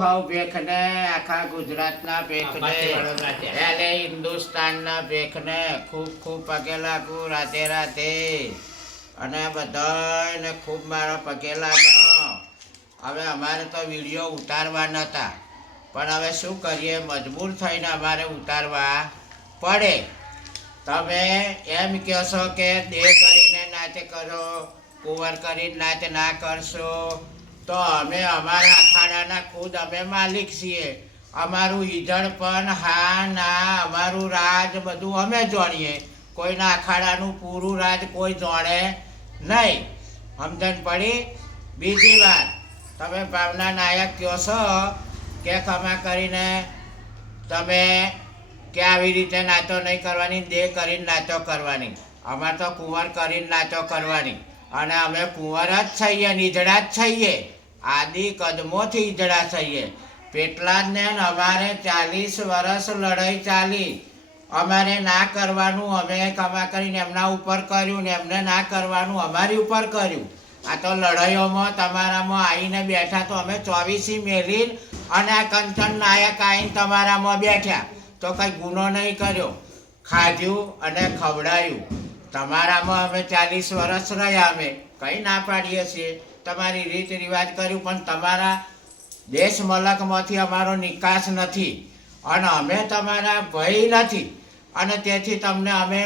હવ ભેખને આખા ગુજરાતના ભેખને એટલે હિન્દુસ્તાનના ભેખને ખૂબ ખૂબ પગે લાગુ રાધે રાધે અને બધાને ખૂબ મારા પગે લાગણો. હવે અમારે તો વિડીયો ઉતારવા નહોતા પણ હવે શું કરીએ, મજબૂર થઈને અમારે ઉતારવા પડે. તમે એમ કહો છો કે દેહ કરીને નાચ કરો, કુંવર કરીને નાચ ના કરશો, તો અમે અમારા અખાડાના ખુદ અમે માલિક છીએ. અમારું ઈજણ પણ હા ના અમારું રાજ બધું અમે જાણીએ. કોઈના અખાડાનું પૂરું રાજ કોઈ જાણે નહીં. સમજણ પડી? બીજી વાત, તમે ભાવના નાયક કહો છો કે ખમા કરીને તમે કે આવી રીતે નાચો નહીં કરવાની, દેહ કરીને નાચો કરવાની. અમારે તો કુંવર કરીને નાચો કરવાની અને અમે કુંવર જ છીએ, નીજડા જ છીએ. આદિ કદમોથી ઈજડા થઈએ. પેટલાદને અમારે 40 વર્ષ લડાઈ ચાલી. અમારે ના કરવાનું અમે કમા કરીને એમના ઉપર કર્યું ને એમને ના કરવાનું અમારી ઉપર કર્યું. આ તો લડાઈઓમાં તમારામાં આવીને બેઠા તો અમે 24 મેલીન અને આ કંચન નાયક આવીને તમારામાં બેઠા તો કંઈ ગુનો નહીં કર્યો. ખાધ્યું અને ખવડાયું. તમારામાં અમે 40 વર્ષ રહ્યા, અમે કંઈ ના પાડીએ છીએ. તમારી રીત રિવાજ કર્યું પણ તમારા દેશ મલકમાંથી અમારો નિકાસ નથી અને અમે તમારા ભય નથી અને તેથી તમને અમે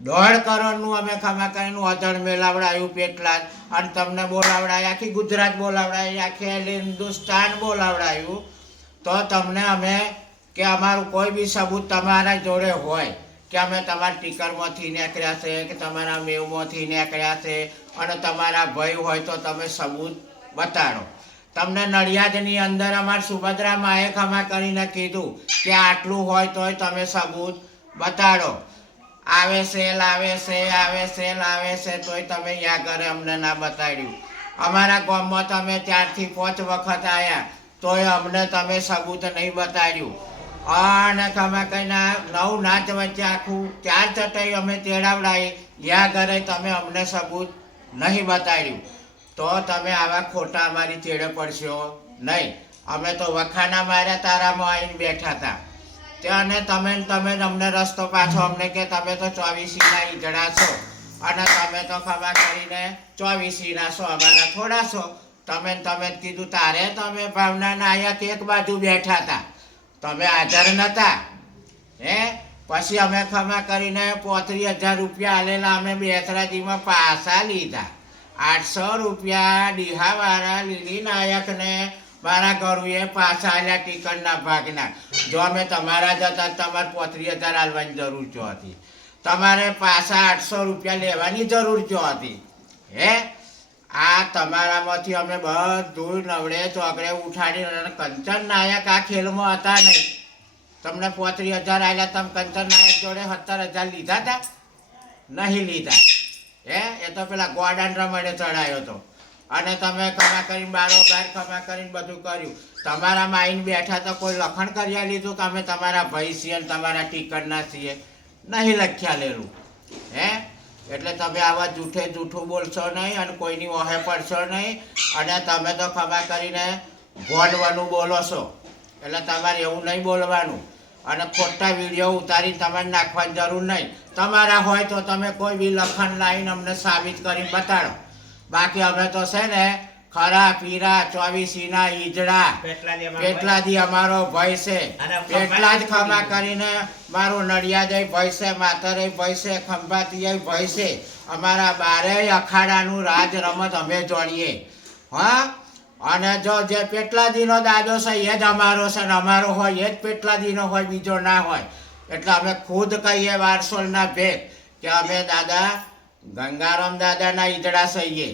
1.5 કરોડનું અમે ખમા કરીને અધણ મેળવડાયું પેટલાદ અને તમને બોલાવડાય, આખી ગુજરાત બોલાવડાય, આખી હિન્દુસ્તાન બોલાવડાયું. તો તમને અમે કે અમારું કોઈ બી સબૂત તમારા જોડે હોય કે અમે તમારા ટીકરમાંથી નીકળ્યા છે કે તમારા મેવમાંથી નીકળ્યા છે અને તમારા ભય હોય તો તમે સબૂત બતાડો. તમને નડિયાદની અંદર અમારા સુભદ્રા માએ ખમા કરીને કીધું કે આટલું હોય તોય તમે સબૂત બતાડો. આવે સેલ આવે છે, આવે સેલ આવે છે તોય તમે યા ઘરે અમને ના બતાડ્યું. અમારા ગામમાં તમે 4 થી 5 વખત આવ્યા તોય અમને તમે સબૂત નહીં બતાડ્યું. અને તમે કઈને 9 નાચ વચ્ચે આખું 4 ચટાઈ અમે તેડાવડાવી, યા ઘરે તમે અમને સબૂત નહીં બતાડ્યું. તો તમે આવા ખોટા અમારી ચેડે પડશો નહીં. અમે તો વખાના માર્યા તારામાં આવીને બેઠા હતા ત્યાં તમે અમને રસ્તો પાછો અમને કે તમે તો 24ના ઈજડા છો અને તમે તો ખમા કરીને 24ના છો, અમારા થોડા છો. તમે જ કીધું તારે તમે ભાવના નાયક એક બાજુ બેઠા હતા, તમે હાજર નહોતા. પછી અમે ખમા કરીને 35,000 રૂપિયા આલેલા અમે બેસરાજીમાં પાછા લીધા. 800 રૂપિયા ડીહાવાળા લીલી નાયકને મારા ઘરુએ પાછા આલ્યા ટીકરના ભાગના. જો અમે તમારા જતા તમારે 35,000 આલવાની જરૂર જો હતી, તમારે પાછા 800 રૂપિયા લેવાની જરૂર જો હતી. આ તમારામાંથી અમે બધું નવડે ચોકડે ઉઠાડી અને કંચન નાયક આ ખેલમાં હતા નહીં. તમને 35,000 આલ્યા, તમે કંચન નાયક જોડે 17,000 લીધા હતા? નહીં લીધા. એ તો પેલા ગોડાન રમણે ચડાયો હતો અને તમે ખમા કરીને બારોબાર ખમા કરીને બધું કર્યું. તમારામાં આવીને બેઠા તો કોઈ લખણ કર્યા લીધું કે અમે તમારા ભાઈ છીએ અને તમારા ટીકરના છીએ? નહીં લખ્યા લેલું. એટલે તમે આવા જૂઠું બોલશો નહીં અને કોઈની ઓહે પડશો નહીં. અને તમે તો ખમા કરીને ભોંડવાનું બોલો છો એટલે તમારે એવું નહીં બોલવાનું. અને ખોટા વિડીયો ઉતારીને તમારે નાખવાની જરૂર નહીં. તમારા હોય તો તમે કોઈ બી લખણ લાવીને અમને સાબિત કરીને બતાડો. બાકી અમે તો છે ને ખરા પીરા 24ના ઈજડા પેટલાદી અમારો ભય છે. પેટલા જ ખમા કરીને મારું નડિયાદ ભય છે, માતરે ભય છે, ખંભાતી ભય છે. અમારા 12 અખાડાનું રાજ રમત અમે જાણીએ. અને જો જે પેટલાદીનો દાદો છે એ જ અમારો છે ને અમારો હોય એ જ પેટલાદીનો હોય, બીજો ના હોય. એટલે અમે ખુદ કહીએ વારસોલના ભેગ કે અમે દાદા ગંગારામ દાદાના ઈજડા છીએ.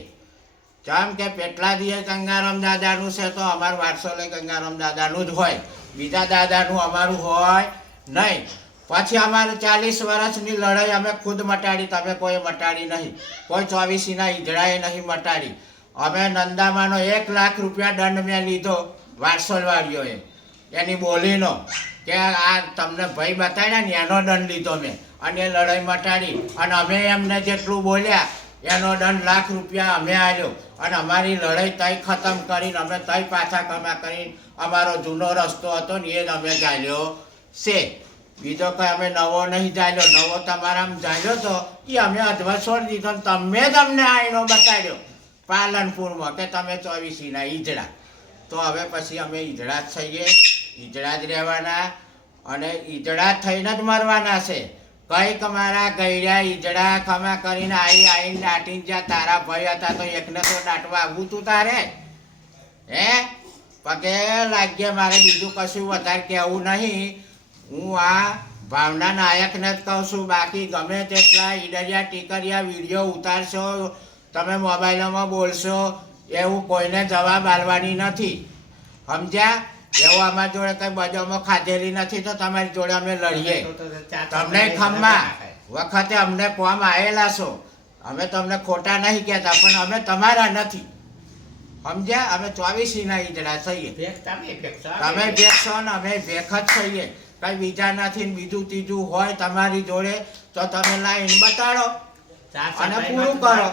જેમ કે પેટલાદીએ ગંગારામ દાદાનું છે તો અમારું વારસોલે ગંગારામ દાદાનું જ હોય, બીજા દાદાનું અમારું હોય નહીં. પછી અમારે 40 વર્ષની લડાઈ અમે ખુદ મટાડી, તમે કોઈ મટાડી નહીં. કોઈ 24ના ઈજડાએ નહીં મટાડી. અમે નંદામાનો 1 લાખ રૂપિયા દંડ મેં લીધો વારસોલવાળીઓએ એની બોલીનો કે આ તમને ભય બતાડ્યા ને એનો દંડ લીધો મેં અને એ લડાઈ મટાડી. અને અમે એમને જેટલું બોલ્યા એનો દંડ ₹1,00,000 અમે આલ્યો અને અમારી લડાઈ તઈ ખતમ કરીને અમે તઈ પાછા કમા કરીને અમારો જૂનો રસ્તો હતો ને એ જ અમે ચાલ્યો છે. બીજો કંઈ અમે નવો નહીં ચાલ્યો. નવો તમારામાં ચાલ્યો તો એ અમે અધવા છોડી દીધો ને તમે જ અમને આઈનો બતાડ્યો પાલનપુરમાં કે તમે 24ના ઈજડા. તો હવે પછી અમે ઈજડા જ થઈએ, ઈજડા જ રહેવાના અને ઈજડા થઈને જ મરવાના છે. કંઈક મારા ગયડા ઈજડા ખમા કરીને આવીને દાટીને જ્યાં તારા ભાઈ હતા તો એકને તો દાટવા આવવું તું તારે હે પગે લાગ્યે. મારે બીજું કશું વધારે કહેવું નહીં. હું આ ભાવના નાયકને જ કહું છું. બાકી ગમે તેટલા ઈડરિયા ટીકરિયા વિડીયો ઉતારશો, તમે મોબાઈલોમાં બોલશો, એવું કોઈને જવાબ આલવાની નથી, સમજ્યા? એવું અમારી જોડે કઈ બજારમાં ખાધેલી નથી તો તમારી જોડે અમે લડીએ. તમને ખમ્મા વખતે અમને કોમ આવેલા છો, અમે તમને ખોટા નહીં કહેતા પણ અમે તમારા નથી, સમજ્યા? અમે 24ના ઈજડા થઈએ. તમે ભેગશો ને અમે ભેખ જ થઈએ. કઈ બીજા નથી. બીજું ત્રીજું હોય તમારી જોડે તો તમે લાઈન બતાડો અને પૂરું કરો.